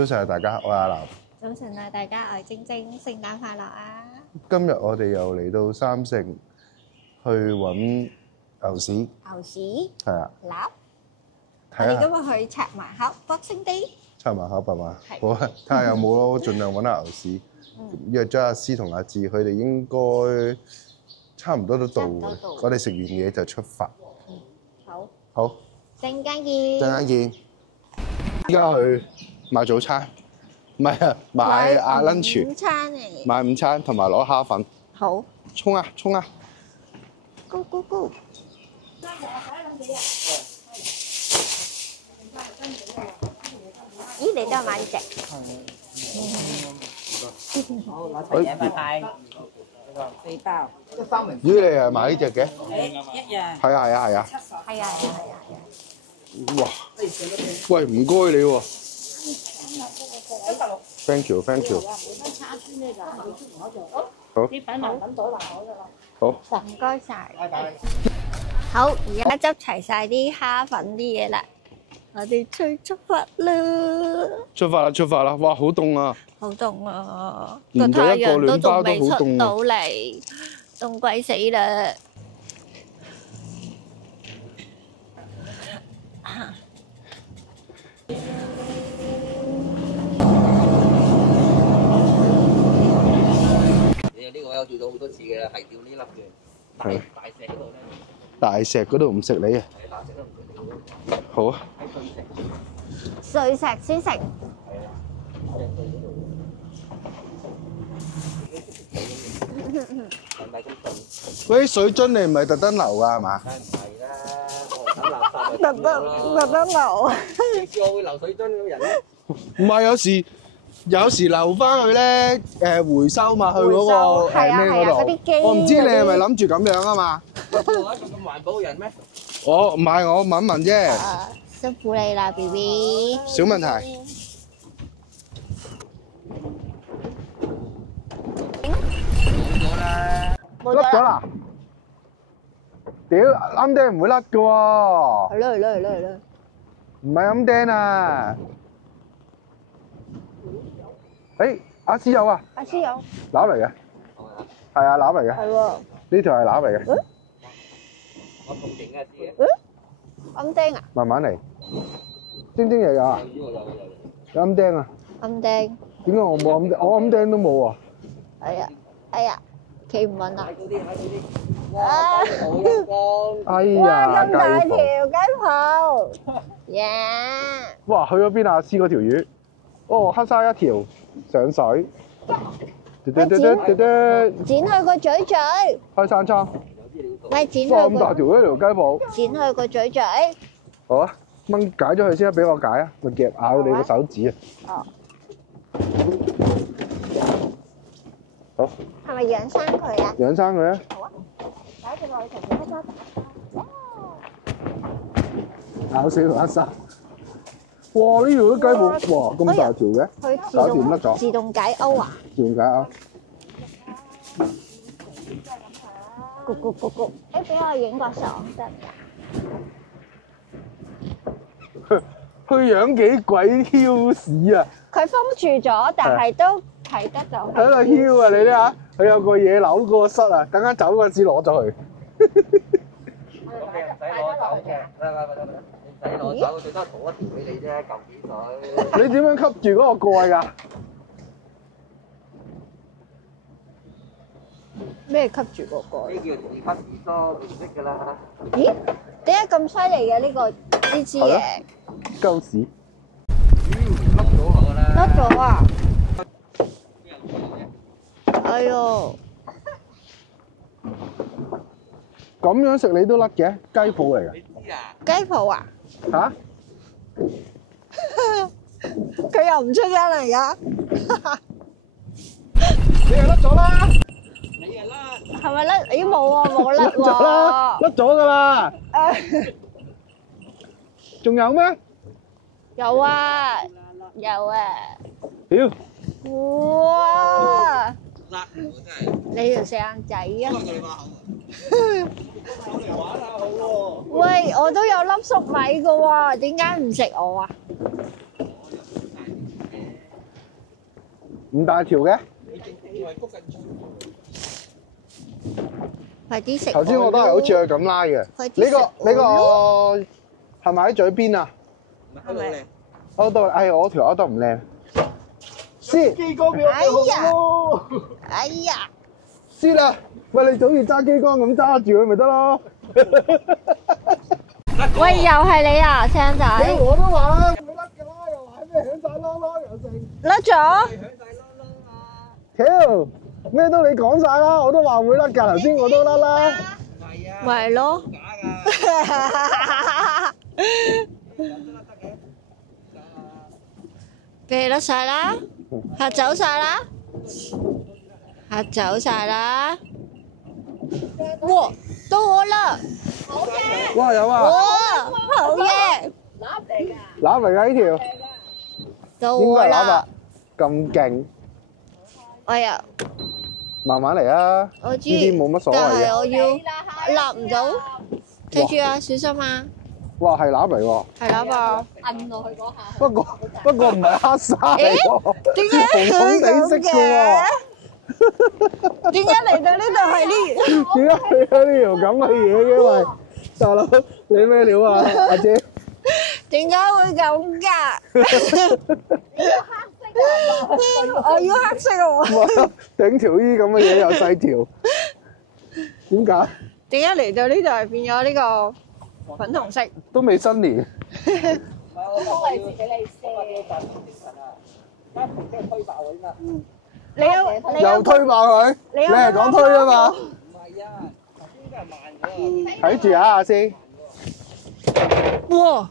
早晨啊，大家，我係阿南。早晨啊，大家，我係晶晶，聖誕快樂啊！今日我哋又嚟到三聖去揾牛屎，牛屎係啊，臘，我睇下哋今日去拆盲盒 Boxing Day，拆盲盒係嘛？係好啊，睇下有冇咯，盡量揾下牛屎。約咗阿師同阿志，佢哋應該差唔多都到嘅。差唔多到我哋食完嘢就出發。好，好，陣間見。陣間見。依家去買早餐，唔係啊，買阿 lunch，午餐嚟。買午餐同埋攞蝦粉。好衝啊衝啊！ ，Go Go Go！咦，你都有買呢隻？好，攞齊嘢，拜拜。4包，咦，你係買呢只嘅？一樣。係啊係啊係啊！係啊係啊係啊！哇！喂，唔該你喎。Thank you thank you。好。啲粉麻粉袋還好㗎啦。好。唔該晒。好，而家執齊晒啲蝦粉啲嘢啦，我哋出發啦！出發啦出發啦！哇，好凍啊！好凍啊！個連咗太陽都一個暖包仲未出都好凍啊到嚟，凍鬼死啦！你呢個我有做咗好多次嘅啦，係吊呢粒嘅大石嗰度咧，大石嗰度唔食你啊！係大石都唔食。好啊！喺碎石，碎石先食。係啊，石碎嗰度。係咪咁凍？嗰啲水樽你唔係特登留㗎係嘛？梗係唔係啦，我抌垃圾特登留。你知我會流水樽嗰個人咧？唔係有時留翻去咧回收嘛，去嗰個係啊係啊，咩嗰嗰啲機。度。我唔知你係咪諗住咁樣啊嘛？我一個咁環保嘅人咩？我唔係我問一問啫，辛苦你啦 ，B B。小問題。冇咗啦，冇咗。甩咗啦！屌啱釘唔會甩㗎喎，係咯係咯係咯係咯。唔係啱釘啊！誒，阿師有啊，阿師有。攬嚟嘅，係啊攬嚟嘅，係喎。呢條係攬嚟嘅，我咁勁嘅知嘅。暗釘啊？慢慢嚟。晶晶又有啊？有啱釘啊？暗釘。點解我冇啱釘？我啱釘都冇啊！係啊。哎呀，企唔穩啊！睇嗰啲，睇嗰啲。哇，好陰功。哎哇，呀，咁大雞婆！條雞泡。耶！哇，去咗邊啊？阿師嗰條魚，哦，黑沙一條上水，嘟嘟嘟嘟嘟嘟，剪去個嘴嘴，開山倉。咪剪去哇，咁大個條嗰條雞泡，剪去個嘴嘴。好啊，掹解咗佢先啊，俾我解啊，咪夾咬你個手指啊。哦。好，係咪養生佢啊？養生佢啊！打住落去同佢一揸。咬死條黑沙。哇！呢條啲雞泡，哇咁大條嘅，佢搞掂甩咗自動解鈎啊！點解啊？咕咕咕咕，誒俾我影個相得唔得？佢樣幾鬼囂屎啊！佢封住咗，但係都睇得到。喺度囂啊！你睇下，佢有個嘢扭個塞啊，等間走嗰陣時攞咗佢。咁你唔使攞走嘅，得，你唔使攞走，最多塗一條俾你啫，嚿幾水。你點樣吸住嗰個蓋㗎？咩吸住個蓋？呢叫自不自多，唔識㗎啦。咦？點解咁犀利嘅呢個呢支嘢？鳩屎！甩咗我啦。甩咗啊！哎呦！咁樣食你都甩嘅，雞泡嚟㗎。你知啊？雞泡啊！嚇？佢又唔出聲嚟㗎。你又甩咗啦！你啊啦！係咪甩？咦冇啊，冇甩甩咗啦！喎。甩咗㗎啦！仲有咩？有啊，有啊。屌！哇！甩我真係。你條聲仔啊！開咗你把口啊！攞嚟玩下好喎。喂，我都有粒粟米㗎喎，點解唔食我啊？唔大條嘅。快啲食。頭先我都係好似佢咁拉嘅。呢個係咪喺嘴邊啊？係咪？我度我條鈎都唔靚。先，機光表好。哎呀！先啦，喂，你就好似揸機關咁揸住佢咪得咯。喂，又係你啊，青仔。我都話啦，會甩㗎啦，又話咩響晒啷啷又剩。甩咗？屌，咩都你講晒啦，我都話會甩㗎，頭先我都甩啦。咪咯。俾你甩晒啦，嚇走晒啦，嚇走晒啦。哇，到我啦！哇，有啊！哇，好嘢！攬嚟㗎呢條，到點解攬我啦啊？！咁勁，哎呀，慢慢嚟啊！我知，呢啲冇乜所謂但係嘅。我要立唔到，睇住啊，小心啊！哇，係攬嚟喎。係啦噃，不過唔係黑沙嚟喎，點解紅紅地色嘅喎。點解嚟到呢度係呢？點解你有呢條咁嘅嘢嘅？喂，大佬，你咩料啊，阿姐？點解會咁㗎？我要黑色喎。頂條衣咁嘅嘢又細條，點解？點解嚟到呢度係變咗呢個粉紅色？都未新年。你又推爆佢，你係講推啊嘛？睇住啊，阿師。哇！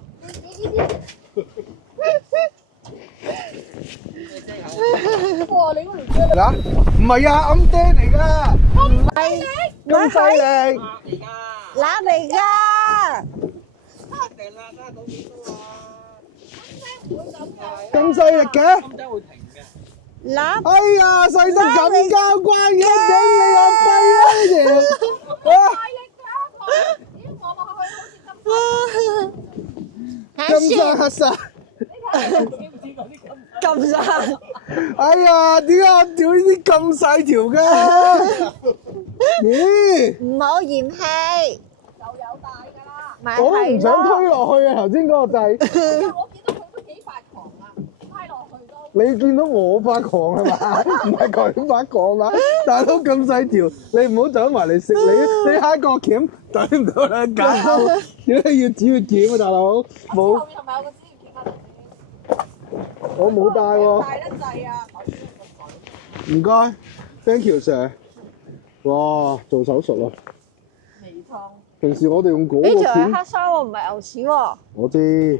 嗱，唔係啊，暗釘嚟㗎，係咁犀利，揦嚟㗎，咁犀利嘅。揦哎呀，細得咁交關嘅，頂你個肺啊呢條！金沙黑沙，咁晒，哎呀，點解我釣呢啲咁細條嘅？咦，唔好嫌棄。咪我都唔係想推咯，落去啊！頭先嗰個掣。你見到我發狂係嘛？唔係佢發狂嘛？大佬咁細條，你唔好走埋嚟食你蝦個鉗懟唔到兩嚿，點解要指血鉗啊？大佬冇，我冇帶喎。大得滯啊！唔該 ，thank you sir。哇，做手術啊！微創。平時我哋用嗰呢個鉗，條係黑沙喎，唔係牛屎喎。我知。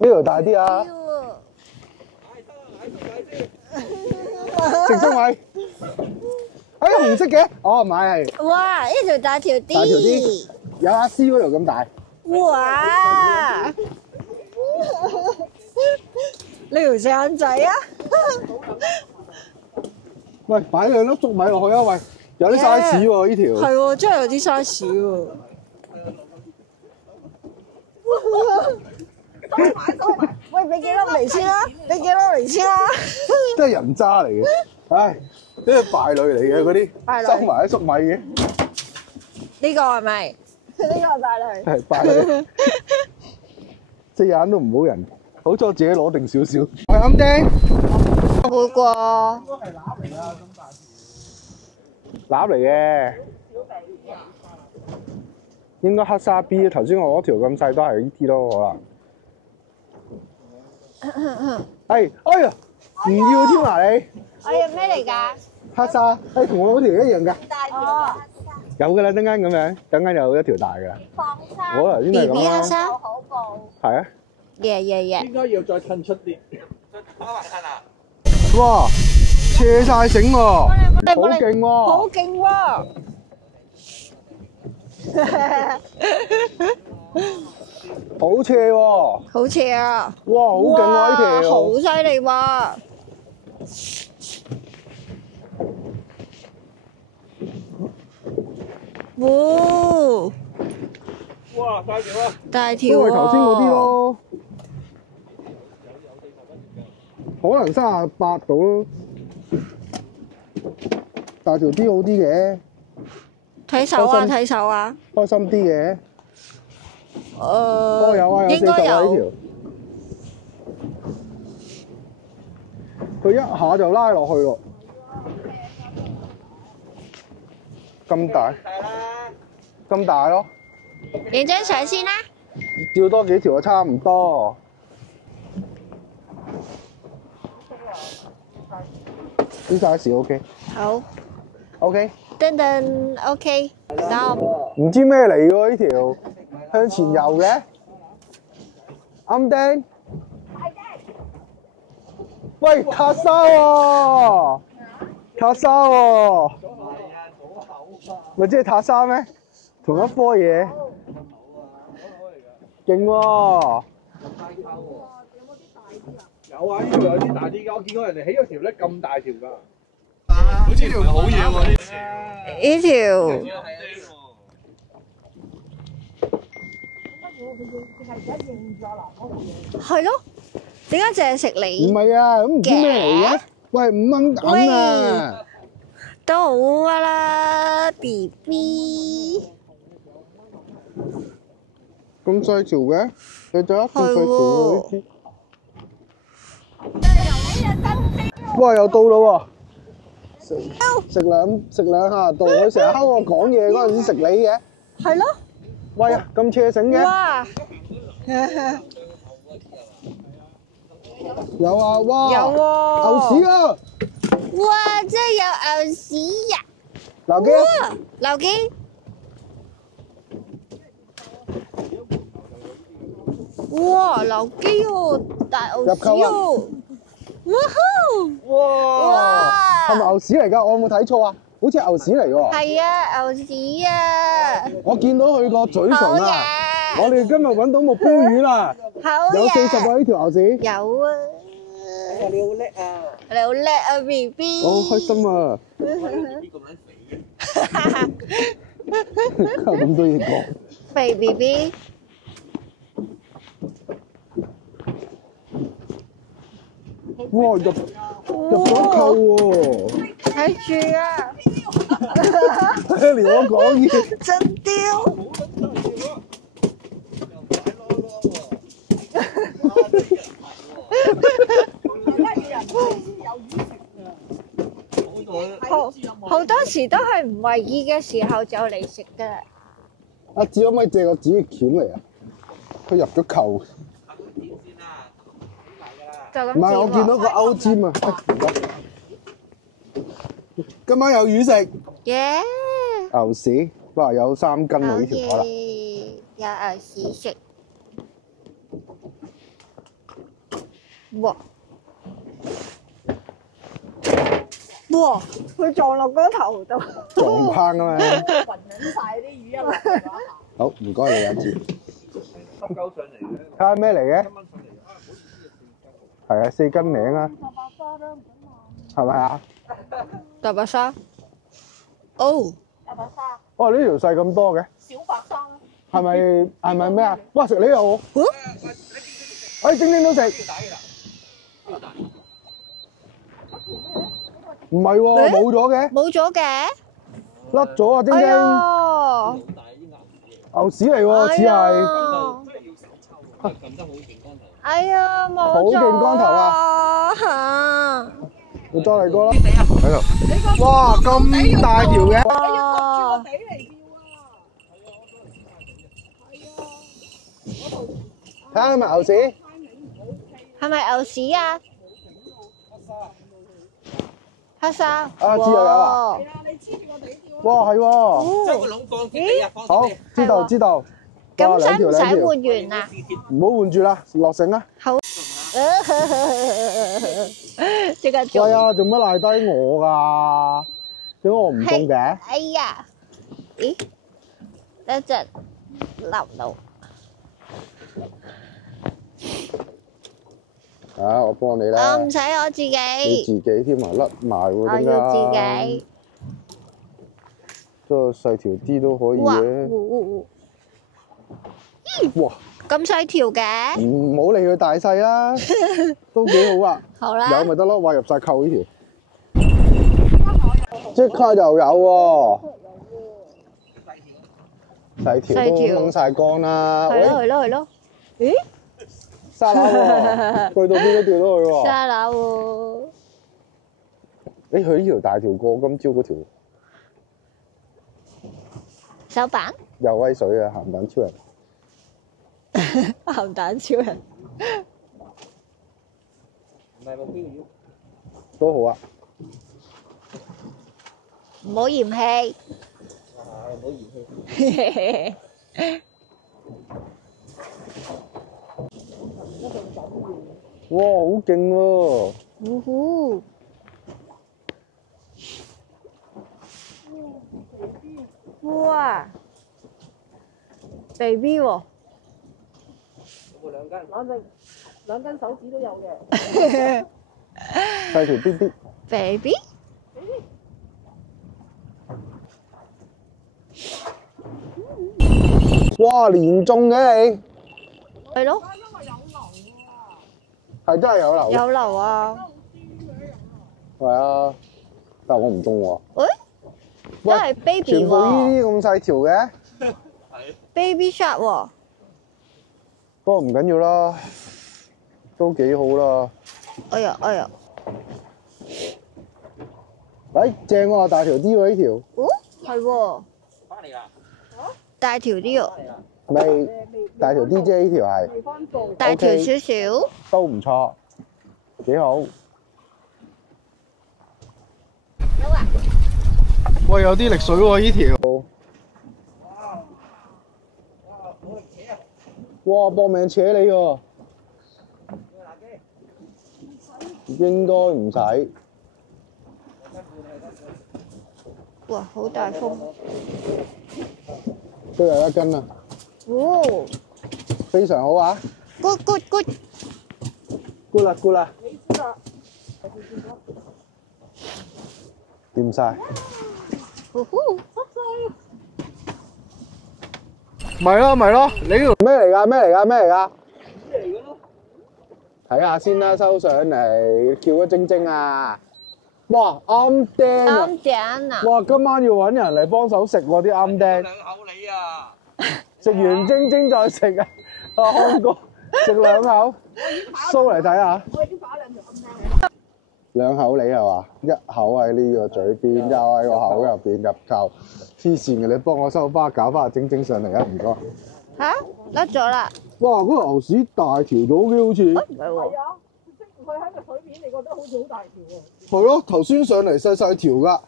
呢條大啲啊！食粟米，哎紅色嘅，哦唔係，哇！呢條大條啲，大條啲，有阿師嗰條咁大。哇！呢條細仔啊！喂，擺兩粒粟米落去啊！喂，有啲 size 喎呢條。係喎，真係有啲 size 喎。喂，俾幾粒嚟先啦，俾幾粒嚟先啦。真係人渣嚟嘅，唉，呢係敗類嚟嘅嗰敗類啲，收埋啲粟米嘅，呢個係咪？呢個係敗類。係敗類，隻眼都唔好人，好彩我自己攞定少少。係暗釘，會啩？攬嚟嘅，應該黑沙 B。頭先我嗰條咁細都係呢啲咯，可能。係，哎呀，唔要添啊你！哎呀，咩嚟㗎？黑沙，係同我嗰條一樣㗎。哦，有㗎啦，陣間咁樣，陣間有一條大㗎啦。放生。我頭先係 B 咁 B 黑啦。沙，好報。係啊。耶！應該要再褪出啲。哇，斜晒繩喎，好冇勁喎！好勁喎！好斜喎！好似啊！哇，好勁喎呢條！好犀利喎！哇！哇，大條啊！大條喎！都係頭先嗰啲咯。可能38度咯，大條啲好啲嘅，睇手啊，睇手啊。開心啲嘅。哦，有啊，有40啊呢條。佢一下就拉落去咯。咁大？咁大咯。影張相先啦。釣多幾條就差唔多。啲 size OK。好。OK。噔噔 OK。stop。唔知咩嚟喎呢條，向前游嘅。啱釘。喂，塔沙喎，塔沙喎，咪即係塔沙咩？同一科嘢，勁喎！有啊，呢度有啲大啲㗎，我見過人哋起嗰條咧咁大條㗎，好似條好嘢喎呢條。呢條。係咯。點解淨係食你？唔係啊，咁唔知咩嚟嘅？喂，5蚊銀啊！都好㗎啦 ，BB。咁細條嘅，你就一咁細條嘅呢啲。哇！又到啦喎！食兩下到，佢成日睺我講嘢嗰陣時食你嘅。係咯。喂啊！咁斜繩嘅。哇！有啊，哇！有喎。牛屎啊！哇！真係有牛屎呀！劉基啊！劉基。哇！劉基喎，大牛屎喎！哇吼！哇！係咪牛屎嚟㗎？我有冇睇錯啊？好似係牛屎嚟喎。係啊，牛屎啊！我見到佢個嘴唇啊！我哋今日揾到目標魚啦！有40啊呢條牛屎。有啊！你好叻啊！你好叻啊 ，BB！ 我好開心啊！咁多嘢講。肥 BB。哇！入咗扣喎！睇住啊！連我講嘢。真刁！好多時都係唔為意嘅時候就嚟食㗎。阿志可唔可以借個紙鉗嚟啊？佢入咗扣。就咁。唔係，我見到個鈎尖啊！唔該。今晚有魚食。耶！牛屎，哇！有3斤啊！呢條可能。有牛屎食。哇！哇！佢撞落嗰頭度。撞坑啊嘛！暈緊晒啲魚啊！好，唔該你阿志。濕鳩上嚟嘅。睇下咩嚟嘅？係啊，4斤零啊。係咪啊？大白鯊。哦。大白鯊。哇！呢條細咁多嘅。小白鯊。係咪咩啊？哇！食你又。哎，晶晶都食。唔係喎，冇咗嘅。冇咗嘅。甩咗啊！晶晶。牛屎嚟喎，似係。哎呀，冇咗。好勁光頭啊！嚇！你再嚟個啦。喺度。哇！咁大條嘅。你要捉住個地嚟釣啊！睇下係咪牛屎？係咪牛屎啊？黑沙。啊，知又有啊。係啊，你黐住個地釣。哇，係喎。將個籠放啲地啊，放好，啲地。知道。咁使唔使換完啊？唔好換住啦，落繩啦。好。即刻做。喂啊，做乜賴低我㗎？點解我唔中嘅？哎呀，咦？一隻流到。啊，我幫你啦。我唔使我自己。你自己添啊，甩埋喎，我點解？要自己。都細條啲都可以嘅。哇！咁細條嘅，唔好理佢大細啦，都幾好啊。好啦，有咪得咯，哇入晒扣呢條，即刻又有喎，細條都掹晒光啦。係咯係咯係咯，咦？沙乸喎，去到邊都掉到去喎。沙乸喎，誒佢呢條大條過今朝嗰條，手板又威水啊！鹹蛋超人，鹹蛋超人唔係目標料。都好啊。唔好嫌棄。唔好嫌棄。哇，好勁喎！呼呼，哇 ，baby 喎，兩根手指都有嘅。細條啲啲， baby，哇連中嘅你，係咯，係真係有流，有流啊，係啊，但我唔中喎。誒，都係 baby 全部呢喎啲咁細條嘅， ，baby shark 喎，不過唔緊要啦，都幾好啦。哎呀哎呀，誒正喎，大條啲喎呢條，哦，係喎，翻嚟啦！大條啲喎，未大條啲啫，呢條係未翻到。大條少少，都唔錯，幾好。有啊，喂，有啲力水喎呢條。哇！搏命扯你喎，應該唔使。哇，好大風，都有一斤啊，哦非常好啊，good good good， ！good 啦 good 啦，掂晒。呼呼，咪咯，你呢條咩嚟㗎？咩嚟㗎？咩嚟㗎？睇下先啦，收上嚟，叫咗晶晶啊！哇，啱釘啊！啱頂啊，哇，今晚要揾人嚟幫手食喎啲啱釘，兩口你啊！食完晶晶再食啊！阿康哥食兩口，蘇嚟睇下。我已經打兩條咁樣。兩口你係嘛？一口喺呢個嘴邊，一口喺個口入邊入扣。黐線嘅，你幫我收翻搞翻阿晶晶上嚟啊！唔該。嚇甩咗啦，哇！嗰條牛屎大條到嘅好似。唔係喎，係啊，即佢喺個水面，你覺得好似好大條喎。係咯，頭先上嚟細細條㗎。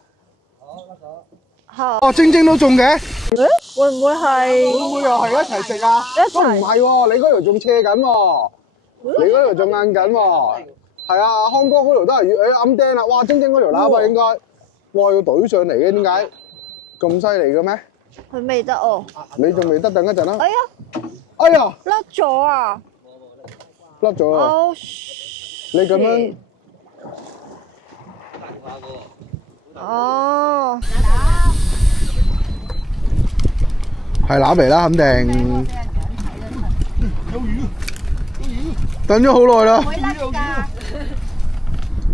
嚇，哦，晶晶都中嘅。會唔會係會唔會又係一齊食啊？都唔係喎，你嗰條仲斜緊喎，你嗰條仲硬緊喎。係啊，康哥嗰條都係暗釘啦。哇，晶晶嗰條喇叭應該，哇要懟上嚟嘅，點解咁犀利嘅咩？佢未得哦？你仲未得，等一陣啦。哎呀，哎呀，甩咗啊！甩咗啦！哦，你咁樣哦，係揦嚟啦，肯定。等咗好耐啦。會甩㗎，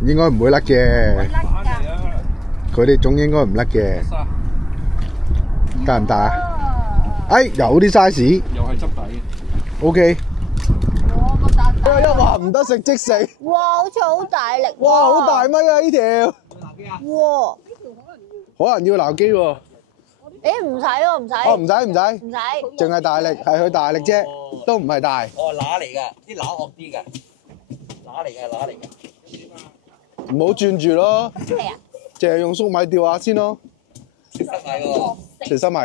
應該唔會甩嘅，甩㗎，佢哋種應該唔甩嘅。大唔大啊？哎，有啲 size。又係執底。 OK。哇咁大，一話唔得食即食。哇，好似好大力喎，哇，好大咪啊！呢條哇，可能要鬧機喎。誒唔使喎，唔使，哦，唔使，唔使，淨係大力，係佢大力啫，都唔係大。哦，乸嚟㗎，啲乸惡啲㗎，乸嚟㗎。唔好轉住咯，咩啊？淨係用粟米釣下先咯。食得米喎。食新米。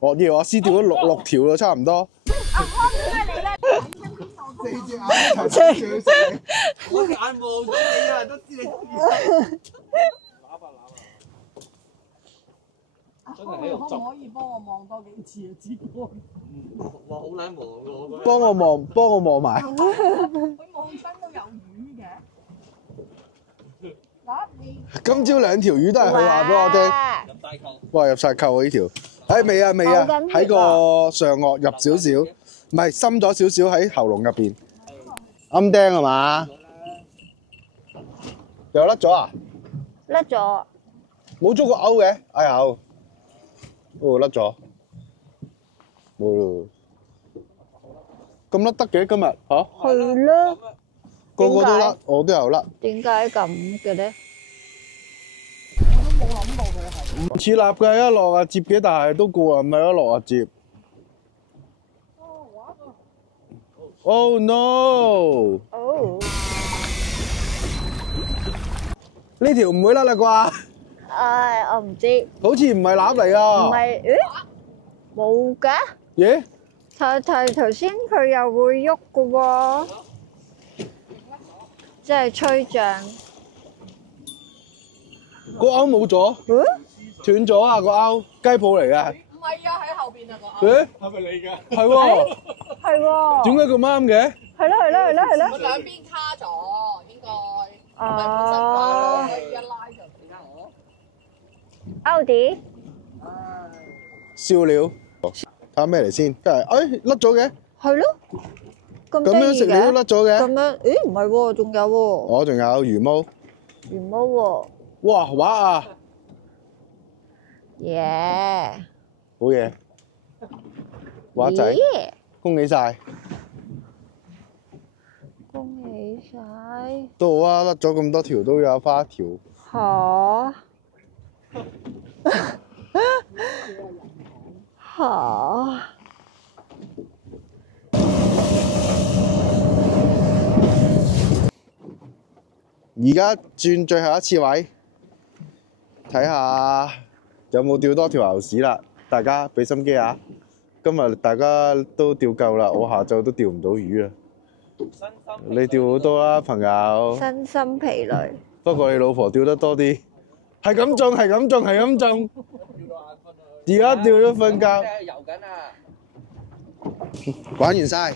我私釣咗六條咯，差唔多。四隻眼一齊食你。我隻眼望咗你啊，都知你中意。真係喺度可唔可以幫我望多幾次啊？知哥，哇，好撚忙喎！我覺得幫我望埋。佢望親都有魚嘅。嗱，你今朝兩條魚都係佢話俾我聽。哇入大扣。哇，入晒扣啊呢條。未啊未啊，嘔緊血啊喺個上顎入少少，唔係深咗少少喺喉嚨入邊。啱釘係嘛？又甩咗啊？甩咗，冇捉過鈎嘅，哎呀，哦甩咗，冇咯。咁甩得嘅今日嚇？係咯。個個都甩點解，我都有甩。點解咁嘅咧？唔似立嘅，一落啊接嘅，但係都過啊，唔係一落啊接。Oh no！哦，呢條唔會甩啦啩？唉，我唔知，好似唔係鴨嚟啊！唔係，咦？冇㗎，咦？頭先佢又會喐嘅喎，即係吹脹。個鈎冇咗，斷咗啊個鈎，雞鋪嚟嘅。唔係啊，喺後邊啊個。誒，係咪你㗎？係喎，係喎。點解咁啱嘅？係咯係咯係咯係咯。兩邊卡咗，應該。哦。一拉就變啦我。奧迪。笑料，睇下咩嚟先？真係，誒甩咗嘅，係咯。咁咁樣食料甩咗嘅。咁樣，咦？唔係喎，仲有喎。我仲有魚毛，原毛喎。哇畫啊，耶！好嘢，畫仔，恭喜晒，恭喜晒！都好啊，甩咗咁多條都有花一條。嚇嚇！而家轉最後一次位，睇下有冇釣多條牛屎啦！大家俾心機啊！今日大家都釣夠啦，我下晝都釣唔到魚啊！你釣好多啦，朋友。身心疲累。不過你老婆釣得多啲，係咁中，係咁中，係咁中。而家釣咗瞓覺。游緊啊！玩完晒，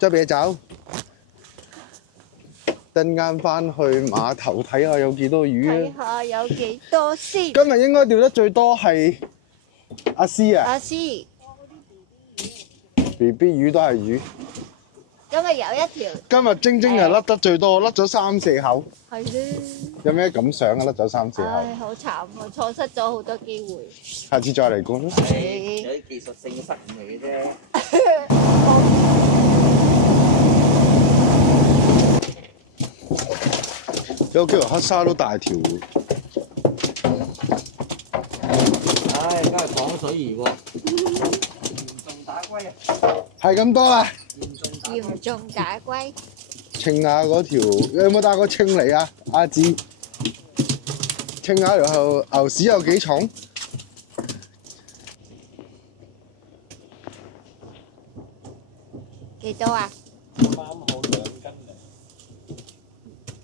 執嘢走。陣間翻去碼頭睇下有幾多魚睇啊！下有幾多先。今日應該釣得最多係阿詩啊阿詩， ，BB 魚都係魚。今日有一條。今日晶晶係甩得最多，甩咗3、4口。係咧。有咩感想啊？甩咗3、4口。唉，好慘啊！錯失咗好多機會。下次再嚟講啦。有啲技術性失誤嚟嘅啫。有幾條黑沙都大條喎。唉，梗係綁水魚喎。嚴重打龜啊！係咁多啦。嚴重打龜。稱下嗰條，有冇帶個稱嚟啊？阿志，稱下條牛屎有幾重？幾多啊啱好2斤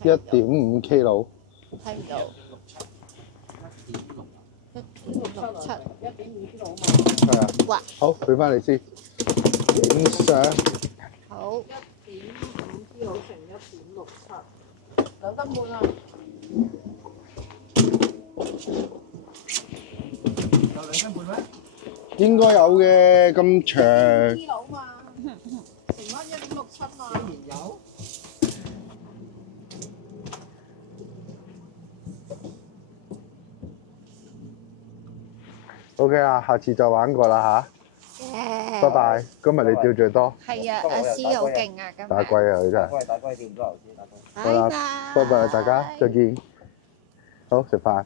嚟。 1.5 kg。睇唔到。1.67。係啊。哇！好，俾翻你先。影相。好。 1.5 kg 乘 1.67，2斤半啊！有2斤半咩？應該有嘅，咁長。 kg 嘛，乘翻1.67嘛。有。OK 啦，下次再玩過啦吓，拜拜。今日你釣最多。係啊，阿詩好勁啊，今日。打龜啊，佢真係。打龜釣唔到牛先，打龜。好啦，拜拜大家，再見。好，食飯。